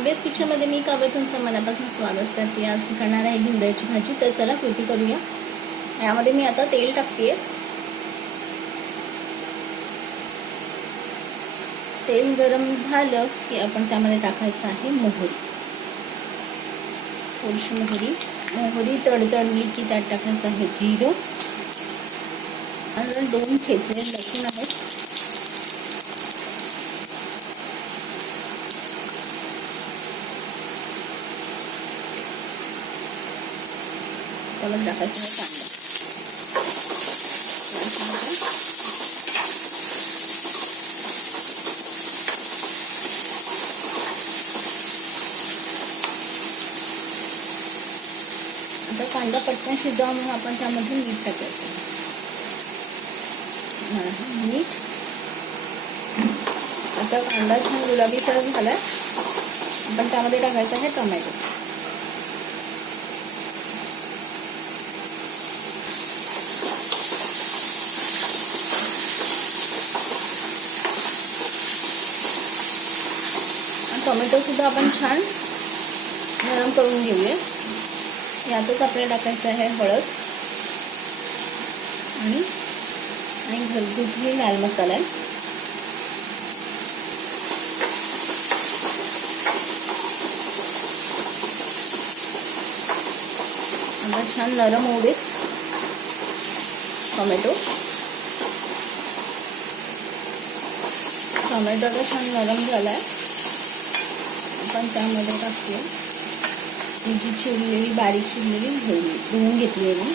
काव्याज किचनमध्ये मी काव्य तुमचं मनापासून स्वागत करते। आज मी करणार आहे घेवड्याची भाजी। तर चला कृती करूया। यामध्ये मी आता तेल टाकते। तेल गरम झालं की आपण त्यामध्ये टाकायचं आहे मोहरी। थोडीशी मोहरी तडतडली की त्यात टाकायचं आहे जिरं आणि 2 ठेचलेले लसूण आहेत। त्यामध्ये टाकायचं आहे कांदा। आता कांदा पटकन शिजावा म्हणून आपण त्यामध्ये मीठ टाकायचं। मीठ। आता कांदा छान गुलाबी कलर झालाय, आपण त्यामध्ये टाकायचं आहे टोमॅटो। टोमॅटो सुद्धा आपण छान नरम करून घेऊया। यातच आपल्याला टाकायचं आहे हळद आणि घरगुती लाल मसाला आहे। आता छान नरम होऊ दे टोमॅटो आता छान नरम झालाय। आपण त्यामध्ये टाकूया ही जी चिरलेली बारीक चिरलेली धुवून घेतली आहे मी।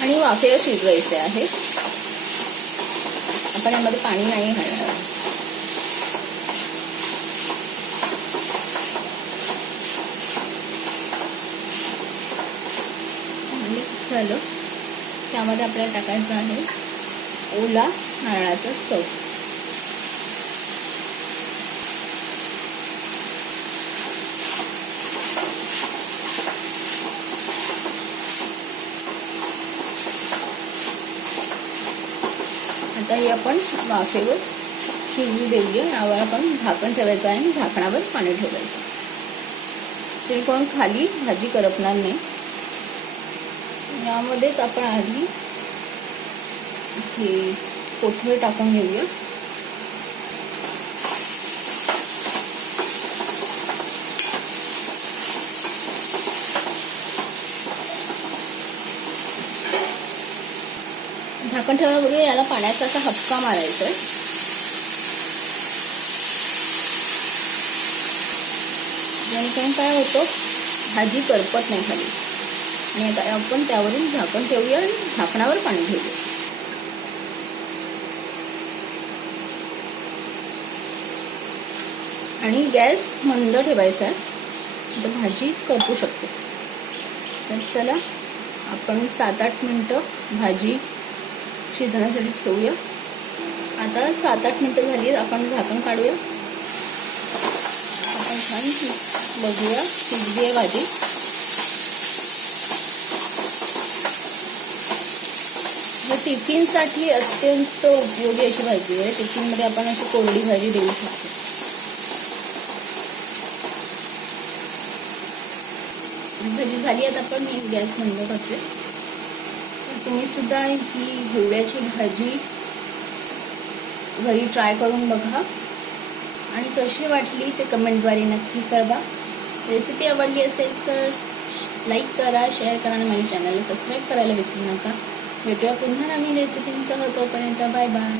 आणि वाफेवर शिजवायचे आहे। आपण यामध्ये पाणी नाही घालणार। झालं त्यामध्ये आपल्याला टाकायचं आहे ओला नारळाचा चव। आता हे आपण वाफेवर शिजू देऊया। यावर आपण झाकण ठेवायचं आहे आणि झाकणावर पाणी ठेवायचं, जेणेकरून खाली भाजी करपणार नाही। यामध्येच आपण आधी हे कोथिंबीर टाकून घेऊया। झाकण ठेवल्यावर याला पाण्याचा असा हपका मारायचा आहे, जेणेकरून काय होतं भाजी करपत नाही खाली। आणि आता आपण त्यावरून झाकण ठेवूया आणि झाकणावर पाणी ठेवूया। आणि गॅस मंद ठेवायचा आहे, तर भाजी करपू शकते। तर चला आपण 7-8 मिनिटं भाजी शिजण्यासाठी ठेवूया। आता 7-8 मिनिटं झाली, आपण झाकण काढूया। आपण छान बघूया शिजली आहे भाजी। टिफिनसाठी अत्यंत उपयोगी अशी भाजी आहे। टिफिनमध्ये आपण अशी कोरडी भाजी देऊ शकतो। भाजी झाली आहे, आपण गॅस बंद करते। तुम्ही सुद्धा ही घेवड्याची भाजी घरी ट्राय करून बघा आणि कशी वाटली ते कमेंटद्वारे नक्की कळवा। रेसिपी आवडली असेल तर लाईक करा, शेअर करा आणि माझ्या चॅनलला सबस्क्राईब करायला विसरू नका। भेटूया पुन्हा नवीन रेसिपींसह। तोपर्यंत बाय बाय।